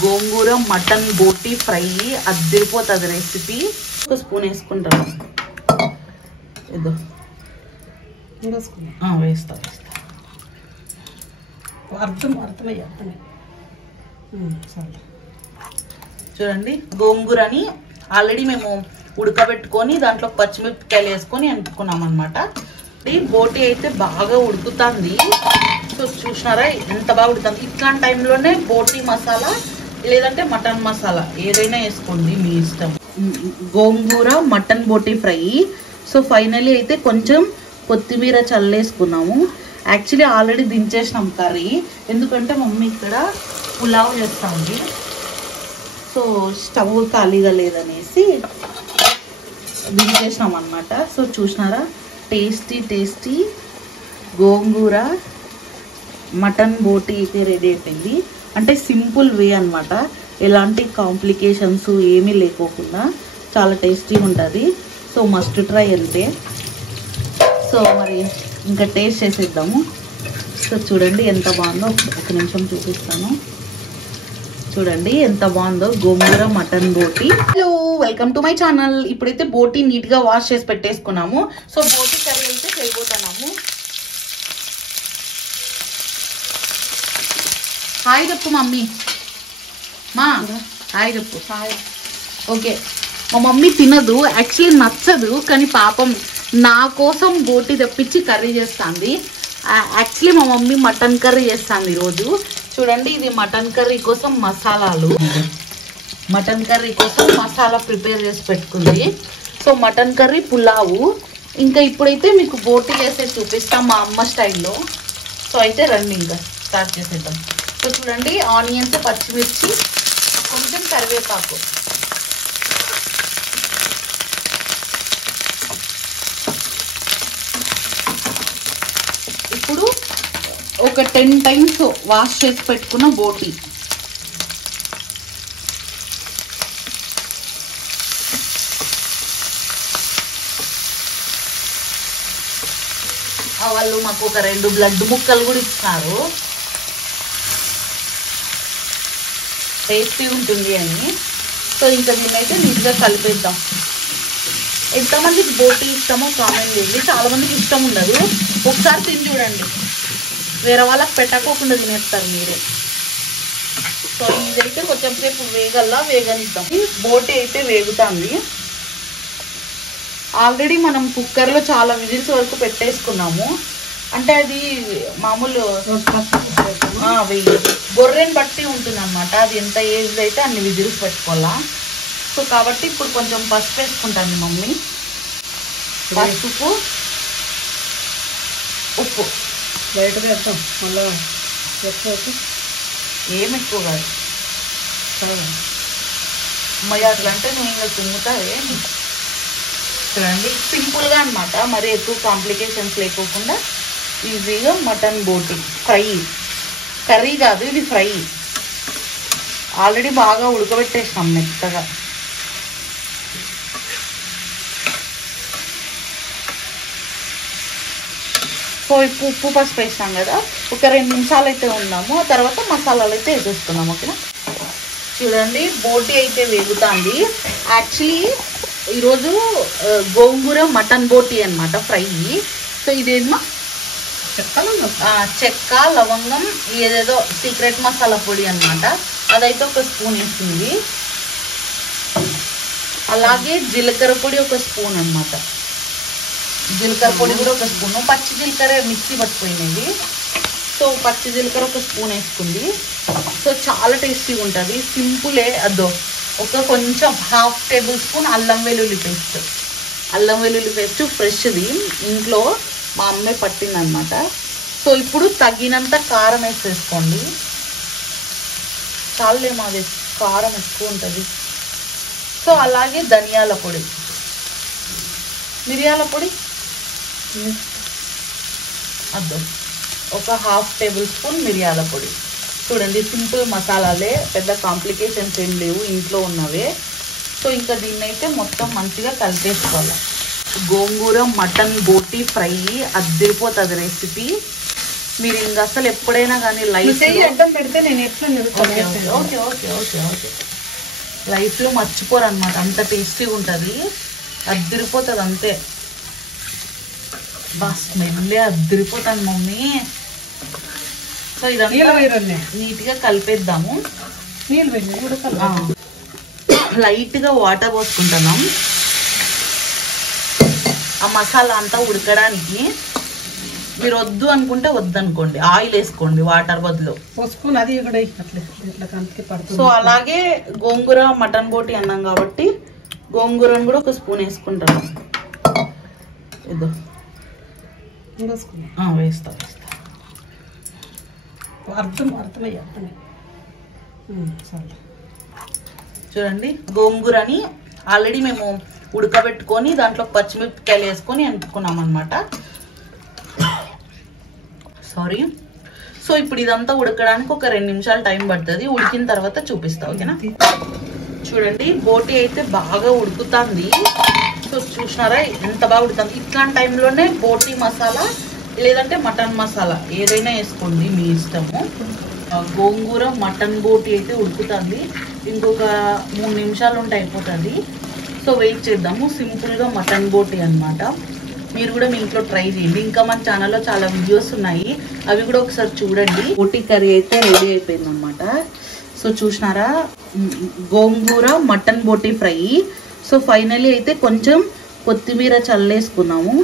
గోంగూర mutton బోటి fry అద్దరిపోతుంది recipe. ఒక spoon వేసుకుంటాను. ఇదో వేస్తా చూడండి. గోంగూరని ఆల్రెడీ మేము ఉడకబెట్టుకొని దాంట్లో పచ్చిమిరపకాయలు వేసుకొని అనుకున్నాం అనమాట. బోటి అయితే బాగా ఉడుకుతుంది. సో చూసినారా ఎంత బాగా ఉడుకుతుంది. ఇట్లాంటి టైంలోనే బోటి మసాలా లేదంటే మటన్ మసాలా ఏదైనా వేసుకోండి మీ ఇష్టం. గోంగూర మటన్ బోటి ఫ్రై. సో ఫైనలీ అయితే కొంచెం కొత్తిమీర చల్లేసుకున్నాము. యాక్చువల్లీ ఆల్రెడీ దించేసినాం కర్రీ, ఎందుకంటే మమ్మీ ఇక్కడ పులావ్ చేస్తా ఉంది. సో స్టవ్ ఖాళీగా లేదనేసి దించేసినాం అనమాట. సో చూసినారా టేస్టీ గోంగూర మటన్ బోటి అయితే రెడీ అయిపోయింది. అంటే సింపుల్ వే అనమాట, ఎలాంటి కాంప్లికేషన్స్ ఏమీ లేకోకుండా చాలా టేస్టీగా ఉంటుంది. సో మస్ట్ ట్రై అంతే. సో మరి ఇంకా టేస్ట్ చేసేద్దాము. సో చూడండి ఎంత బాగుందో, ఒక నిమిషం చూపిస్తాను. చూడండి ఎంత బాగుందో గోంగూర మటన్ బోటి. Hello, welcome to my channel. ఇప్పుడైతే బోటి నీట్గా వాష్ చేసి పెట్టేసుకున్నాము. సో బోటి కర్రీ అయితే చేయబోతున్నాము. హాయ్ చెప్పు మమ్మీ. మా హాయ్ చెప్పు. హాయ్. ఓకే, మా మమ్మీ తినదు, యాక్చువల్లీ నచ్చదు, కానీ పాపం నా కోసం బోటి తెప్పించి కర్రీ చేస్తుంది. యాక్చువల్లీ మా మమ్మీ మటన్ కర్రీ చేస్తుంది ఈరోజు. చూడండి, ఇది మటన్ కర్రీ కోసం మసాలాలు, మటన్ కర్రీ కోసం మసాలా ప్రిపేర్ చేసి పెట్టుకుంది. సో మటన్ కర్రీ, పులావు. ఇంకా ఇప్పుడైతే మీకు బోటి చేసే చూపిస్తాం మా అమ్మ స్టైల్లో. సో అయితే రండి ఇంకా స్టార్ట్ చేసేద్దాం. సో చూడండి, ఆనియన్స్, పచ్చిమిర్చి, కొంచెం కరివేపాకు. ఇప్పుడు ఒక 10 టైమ్స్ వాష్ చేసి పెట్టుకున్న బోటి. వాళ్ళు మాకు ఒక 2 బ్లడ్ ముక్కలు కూడా ఇస్తున్నారు, టేస్టీ ఉంటుంది అని. సో ఇంకా దీన్నైతే నీట్గా కలిపేద్దాం. ఎంతమందికి బోటి ఇష్టమో కామెంట్ చేయండి. చాలా మందికి ఇష్టం ఉండదు, ఒకసారి తిని చూడండి, వేరే వాళ్ళకి పెట్టకోకుండా తినేస్తారు మీరు. సో ఇదైతే కొంచెం సేపు వేగనిద్దాం. బోటి అయితే వేగుతుంది. ఆల్రెడీ మనం కుక్కర్లో చాలా విజిల్స్ వరకు పెట్టేసుకున్నాము. అంటే అది మామూలు గొర్రెని బట్టి ఉంటుంది అనమాట, అది ఎంత ఏజ్ అయితే అన్ని విజిల్స్ పెట్టుకోవాలా. సో కాబట్టి ఇప్పుడు కొంచెం పసుపు వేసుకుంటాను మమ్మీ. పసుపు, ఉప్పు లైట్గా వేద్దాం, మళ్ళీ ఏమి ఎక్కువ కాదు. మరి అట్లా అంటే నువ్వు ఇంకా తుమ్ముతావే. చూడండి సింపుల్గా అనమాట, మరి ఎక్కువ కాంప్లికేషన్స్ లేకోకుండా ఈజీగా మటన్ బోటి ఫ్రై. కర్రీ కాదు ఇది, ఫ్రై. ఆల్రెడీ బాగా ఉడకబెట్టేసినాం మెత్తగా. సో ఇప్పుడు ఉప్పు పసుపు వేసాం కదా, ఒక 2 నిమిషాలు అయితే ఉన్నాము. ఆ తర్వాత మసాలాలు అయితే వేసేస్తున్నాము. ఓకేనా. చూడండి బోటి అయితే వేగుతుంది. యాక్చువల్లీ ఈరోజు గోంగూర మటన్ బోటి అనమాట ఫ్రై. సో ఇదేమో చెక్క, లవంగం, ఏదేదో సీక్రెట్ మసాలా పొడి అనమాట, అదైతే ఒక స్పూన్ వేసింది. అలాగే జీలకర్ర పొడి ఒక స్పూన్ అనమాట, జీలకర్ర పొడి కూడా ఒక స్పూను. పచ్చి జీలకర్ర మిక్సీ పట్టుకునేది. సో పచ్చి జీలకర్ర ఒక స్పూన్ వేసుకుంది. సో చాలా టేస్టీగా ఉంటుంది, సింపులే. అదో ఒక కొంచెం 1/2 టేబుల్ స్పూన్ అల్లం వెల్లుల్లి పేస్ట్. అల్లం వెల్లుల్లి పేస్ట్ ఫ్రెష్ది, ఇంట్లో మా అమ్మే పట్టిందనమాట. సో ఇప్పుడు తగినంత కారం వేసేసుకోండి. చాలేమో, అది కారం ఎక్కువ ఉంటుంది. సో అలాగే ధనియాల పొడి, మిరియాల పొడి అద్దు ఒక 1/2 టేబుల్ స్పూన్ మిరియాల పొడి. చూడండి సింపుల్ మసాలాలే, పెద్ద కాంప్లికేషన్స్ ఏం లేవు, ఇంట్లో ఉన్నవే. సో ఇంకా దీన్నైతే మొత్తం మంచిగా కలిపేసుకోవాలి. గోంగూర మటన్ బోటి ఫ్రై అద్దరిపోతుంది రెసిపీ. మీరు ఇంకా అసలు ఎప్పుడైనా కానీ లైఫ్ పెడితే నేను ఎట్లా ఓకే ఓకే ఓకే ఓకే లైఫ్లో మర్చిపోరు అనమాట, అంత టేస్టీగా ఉంటుంది, అద్దరిపోతుంది అంతే. బా స్మెల్లే అద్దరిపోతుంది మమ్మీ. సో ఇదంతా నీట్గా కలిపేద్దాము. లైట్గా వాటర్ పోసుకుంటున్నాం ఆ మసాలా అంతా ఉడకడానికి. మీరు వద్దు అనుకుంటే వద్దనుకోండి, ఆయిల్ వేసుకోండి వాటర్ బదులు. సో అలాగే గోంగూర మటన్ బోటి అన్నాం కాబట్టి గోంగూరను కూడా ఒక స్పూన్ వేసుకుంటాను. ఇదో వేస్తా చూడండి. గోంగూరని ఆల్రెడీ మేము ఉడకబెట్టుకొని దాంట్లో పచ్చిమిరపకాయలు వేసుకొని వండుకున్నాం అనమాట. సారీ. సో ఇప్పుడు ఇదంతా ఉడకడానికి ఒక 2 నిమిషాలు టైం పడుతుంది. ఉడికిన తర్వాత చూపిస్తా, ఓకేనా? చూడండి బోటి అయితే బాగా ఉడుకుతుంది. సో చూసినారా ఎంత బాగా ఉడుకుతుంది. ఇట్లాంటి టైంలోనే బోటి మసాలా లేదంటే మటన్ మసాలా ఏదైనా వేసుకోండి, మీ ఇష్టము. గోంగూర మటన్ బోటి అయితే ఉడుకుతుంది. ఇంకొక 3 నిమిషాలు ఉంటే అయిపోతుంది. సో వెయిట్ చేద్దాము. సింపుల్గా మటన్ బోటి అనమాట. మీరు కూడా మీ ఇంట్లో ట్రై చేయండి. ఇంకా మన ఛానల్లో చాలా వీడియోస్ ఉన్నాయి, అవి కూడా ఒకసారి చూడండి. బోటి కర్రీ అయితే రెడీ అయిపోయింది అనమాట. సో చూసినారా గోంగూర మటన్ బోటి ఫ్రై. సో ఫైనలీ అయితే కొంచెం కొత్తిమీర చల్లేసుకున్నాము.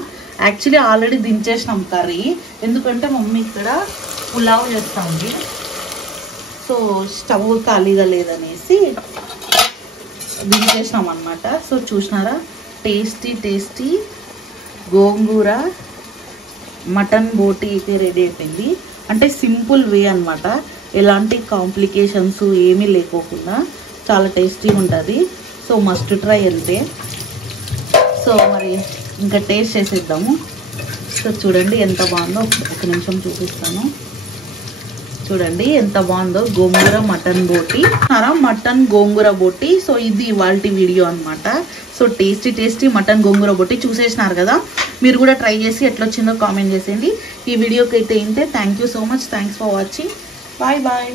యాక్చువల్లీ ఆల్రెడీ దించేసినాం కర్రీ, ఎందుకంటే మమ్మీ ఇక్కడ పులావ్ చేస్తా ఉంది. సో స్టవ్ ఖాళీగా లేదనేసి దించేసినాం అనమాట. సో చూసినారా టేస్టీ టేస్టీ గోంగూర మటన్ బోటి అయితే రెడీ అయిపోయింది. అంటే సింపుల్ వే అనమాట, ఎలాంటి కాంప్లికేషన్స్ ఏమీ లేకోకుండా చాలా టేస్టీగా ఉంటుంది. సో మస్ట్ ట్రై అంతే. సో మరి ఇంకా టేస్ట్ చేసేద్దాము. సో చూడండి ఎంత బాగుందో, ఒక నిమిషం చూపిస్తాను. చూడండి ఎంత బాగుందో గోంగూర మటన్ బోటి, మటన్ గోంగూర బోటి. సో ఇది ఇవాల్టి వీడియో అనమాట. సో టేస్టీ టేస్టీ మటన్ గోంగూర బోటి చూసేసినారు కదా. మీరు కూడా ట్రై చేసి ఎట్లొచ్చిందో కామెంట్ చేసేయండి. ఈ వీడియోకి అయితే ఏంటే thank you so much. Thanks for watching. Bye bye.